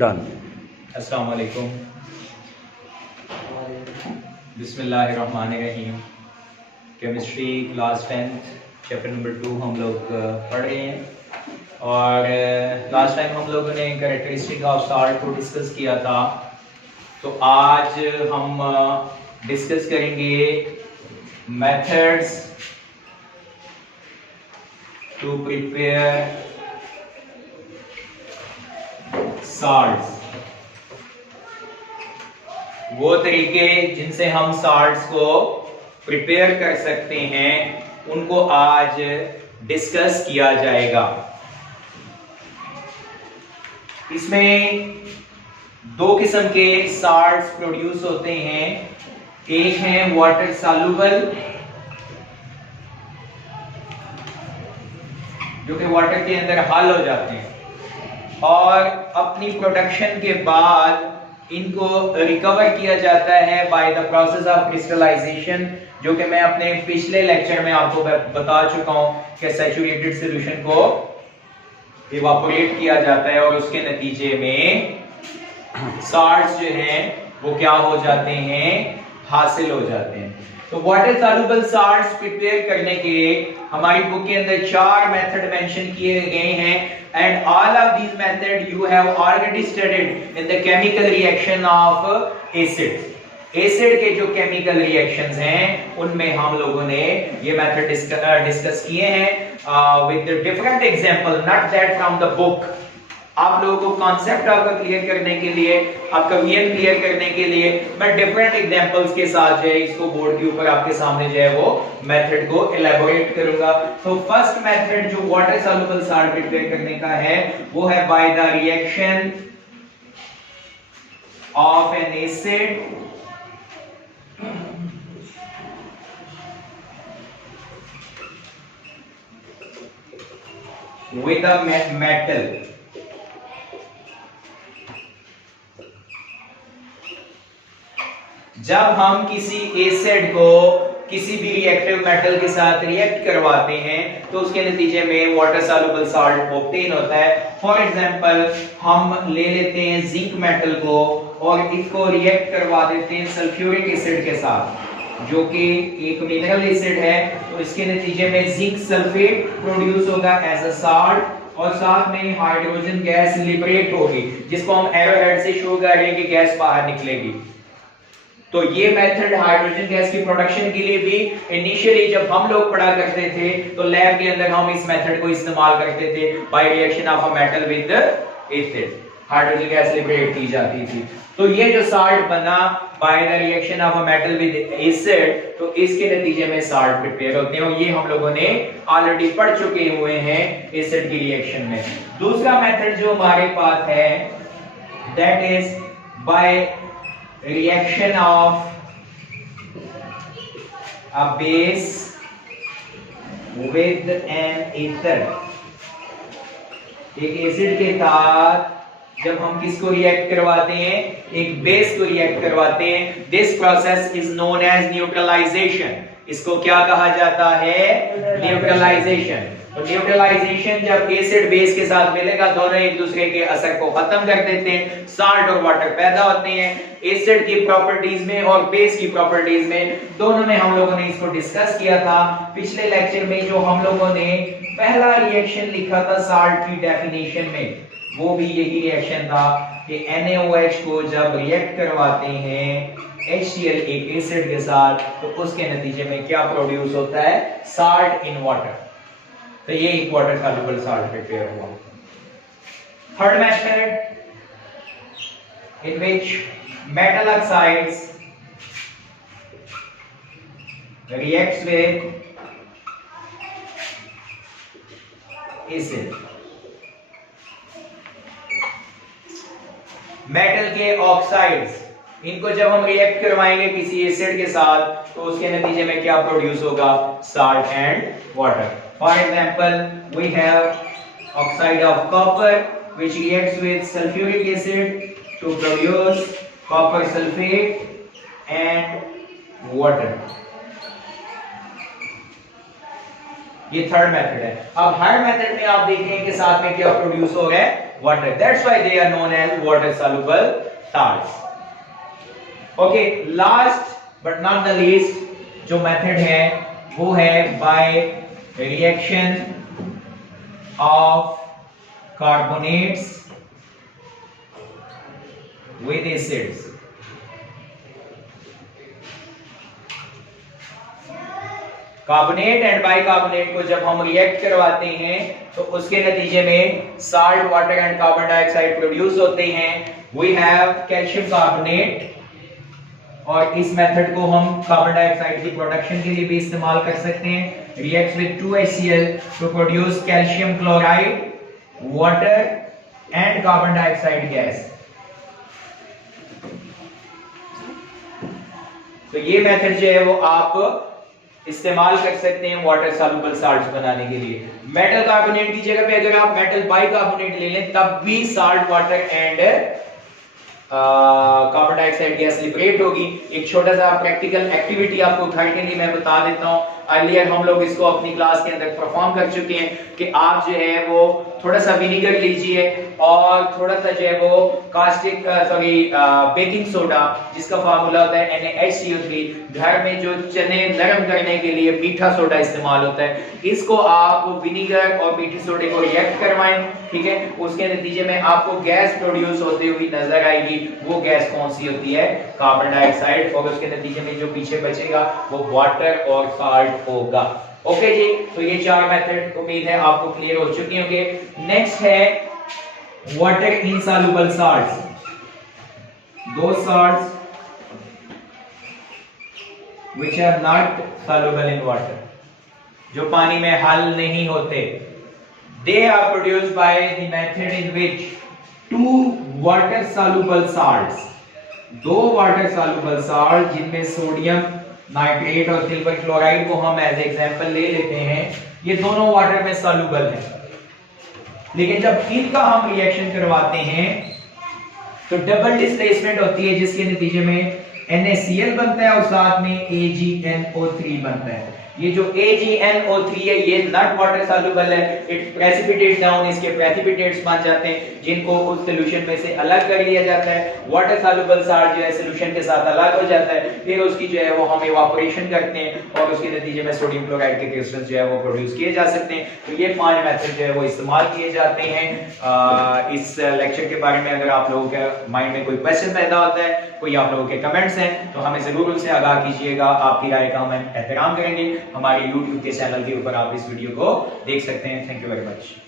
Done. अस्सलाम वालेकुम। बिस्मिल्लाहिर्रहमानिर्रहीम। Chemistry class 10th chapter number 2 हम लोग पढ़ रहे हैं और लास्ट टाइम हम लोगों ने कैरेक्टरिस्टिक ऑफ साल्ट को डिस्कस किया था। तो आज हम डिस्कस करेंगे मेथड्स टू प्रिपेयर साल्ट्स, वो तरीके जिनसे हम साल्ट्स को प्रिपेयर कर सकते हैं उनको आज डिस्कस किया जाएगा। इसमें दो किस्म के साल्ट्स प्रोड्यूस होते हैं, एक है वाटर सॉल्युबल जो कि वाटर के अंदर हल हो जाते हैं और अपनी प्रोडक्शन के बाद इनको रिकवर किया जाता है by the process of crystallisation, जो कि मैं अपने पिछले लेक्चर में आपको बता चुका हूं कि सैचुरेटेड सॉल्यूशन को इवापोरेट किया जाता है और उसके नतीजे में साल्ट्स जो हैं वो क्या हो जाते हैं, हासिल हो जाते हैं। तो वाटर सॉल्युबल साल्ट्स प्रिपेयर करने के हमारी बुक के अंदर 4 मेथड मेंशन किए गए हैं and all of these method you have already studied in the chemical reaction of acids. Acid के जो केमिकल रिएक्शंस हैं उनमें हम लोगों ने ये मेथड डिस्कस किए हैं with different example, not that from the book. आप लोगों को कॉन्सेप्ट आपका क्लियर करने के लिए, आपका विजन क्लियर करने के लिए मैं डिफरेंट एग्जांपल्स के साथ जो है इसको बोर्ड के ऊपर आपके सामने जो है वो मेथड को एलैबोरेट करूंगा। तो फर्स्ट मेथड जो वाटर सॉल्युबल साल्ट प्रिपेयर करने का है वो है by the reaction of N acid with a metal। जब हम किसी एसिड को किसी भी रिएक्टिव मेटल के साथ रिएक्ट करवाते हैं तो उसके नतीजे में वाटर सॉल्युबल साल्ट ऑब्टेन होता है। फॉर एग्जांपल हम ले लेते हैं जिंक मेटल को और इसको रिएक्ट करवा देते हैं सल्फ्यूरिक एसिड के साथ जो कि एक मिनरल एसिड है, तो इसके नतीजे में जिंक सल्फेट प्रोड्यूस होगा एज अ साल्ट और साथ में हाइड्रोजन गैस लिबरेट होगी जिसको हम एरोहेड से शो कर रहे हैं कि गैस बाहर निकलेगी। तो ये मेथड हाइड्रोजन गैस की प्रोडक्शन के लिए भी इनिशियली जब हम लोग पढ़ा करते थे तो लैब के अंदर हम इस मेथड को इस्तेमाल करते थे। By reaction of a metal with acid hydrogen gas liberate की जाती थी। तो ये जो साल्ट बना by the reaction of a metal with acid, तो इसके नतीजे में साल्ट प्रिपेयर होते हैं और ये हम लोगों ने ऑलरेडी पढ़ चुके हुए हैं एसिड की रिएक्शन में। दूसरा मेथड जो हमारे पास है that is by reaction of a base with an ether। एक एसिड के साथ जब हम किसको रिएक्ट करवाते हैं, एक बेस को रिएक्ट करवाते हैं, this process is known as neutralisation. इसको क्या कहा जाता है, न्यूट्रलाइजेशन। तो न्यूट्रलाइजेशन जब एसिड बेस के साथ मिलेगा दोनों एक दूसरे के असर को खत्म कर देते हैं, साल्ट और वाटर पैदा होते हैं। एसिड की प्रॉपर्टीज में और बेस की प्रॉपर्टीज में दोनों में हम लोगों ने इसको डिस्कस किया था पिछले लेक्चर में। जो हम लोगों ने पहला रिएक्शन लिखा था साल्ट की डेफिनेशन में वो भी यही रिएक्शन था कि NaOH को जब रिएक्ट करवाते हैं HCl एक एसिड के साथ तो उसके नतीजे में क्या प्रोड्यूस होता है, साल्ट इन वाटर। तो ये एक वाटर सॉल्युबल साल्ट प्रिपेयर हुआ। Third method in which metal oxides reacts with acid। Metal के ऑक्साइड्स इनको जब हम रिएक्ट करवाएंगे किसी एसिड के साथ तो उसके नतीजे में क्या प्रोड्यूस होगा, salt and water. For example we have oxide of copper which reacts with sulfuric acid to produce copper sulfate and water। ये थर्ड मेथड है। अब हर मेथड में आप देख रहे हैं कि साथ में क्या प्रोड्यूस हो रहा है, water. That's why they are known as water soluble salts. Okay, last but not the least जो मेथड है वो है by reaction of carbonates with acids. Carbonate and bicarbonate को जब हम रिएक्ट करवाते हैं तो उसके नतीजे में salt water and carbon dioxide produce होते हैं. वी हैव कैल्शियम कार्बोनेट, और इस मेथड को हम कार्बन डाइऑक्साइड की प्रोडक्शन के लिए भी इस्तेमाल कर सकते हैं. Reacts with 2HCl to produce calcium chloride, water and carbon dioxide gas. तो ये मेथड जो है वो आप इस्तेमाल कर सकते हैं वाटर सॉल्युबल साल्ट्स बनाने के लिए. मेटल कार्बोनेट की जगह पे अगर आप मेटल बाइकार्बोनेट ले लें तब भी salt water and carbon dioxide gas liberate होगी. एक छोटा सा प्रैक्टिकल एक्टिविटी आपको घर के लिए मैं बता देता हूं. अर्लियर हम लोग इसको अपनी क्लास के अंदर परफॉर्म कर चुके हैं कि आप जो है वो थोड़ा सा विनेगर लीजिए और थोड़ा सा जो है वो बेकिंग सोडा, जिसका फार्मूला होता है NaHCO3. घर में जो चने नरम करने के लिए मीठा सोडा इस्तेमाल होता है, इसको आप विनेगर और मीठे सोडे को रिएक्ट करवाएं. ठीक है, उसके नतीजे में आपको गैस प्रोड्यूस होती हुई नजर आएगी. वो गैस कौन सी होती है? Carbon dioxide. और उसके नतीजे में जो पीछे बचेगा वो वाटर और साल्ट होगा. ओके जी, तो ये चार मेथड उम्मीद है आपको क्लियर हो चुके होंगे. नेक्स्ट है वाटर इनसॉल्युबल साल्ट्स. दो salts which are not soluble in water, जो पानी में हल नहीं होते. They are produced by the method in which two water soluble salts, दो वाटर soluble salt जिनमें सोडियम नाइट्रेट और सिल्वर क्लोराइड को हम एज एग्जांपल ले लेते हैं, ये दोनों वाटर में soluble हैं. लेकिन जब इनका हम रिएक्शन करवाते हैं तो डबल डिस्प्लेसमेंट होती है, जिसके नतीजे में NaCl बनता है और साथ में AgNO3 बनता है. ये जो AgNO3 है ये नॉट वाटर सॉल्युबल है. इट प्रेसिपिटेट डाउन, इसके प्रेसिपिटेट्स बन जाते हैं जिनको उस सॉल्यूशन में से अलग कर लिया जाता है. वाटर सॉल्युबल साल्ट जो है सॉल्यूशन के साथ अलग हो जाता है. फिर उसकी जो है वो हम इवापोरेशन करते हैं और उसके नतीजे में सोडियम क्लोराइड के क्रिस्टल्स जो है वो प्रोड्यूस किए जा सकते हैं. तो ये 5 मेथड जो है वो इस्तेमाल किए जाते हैं. इस लेक्चर के बारे में अगर आप लोगों के माइंड में कोई क्वेश्चन पैदा होता है, कोई आप लोगों के कमेंट्स हैं, तो हमें जरूर उनसे आगाह कीजिएगा. आपकी राय का हम एहतराम करेंगे. हमारे YouTube के चैनल के ऊपर आप इस वीडियो को देख सकते हैं. Thank you very much.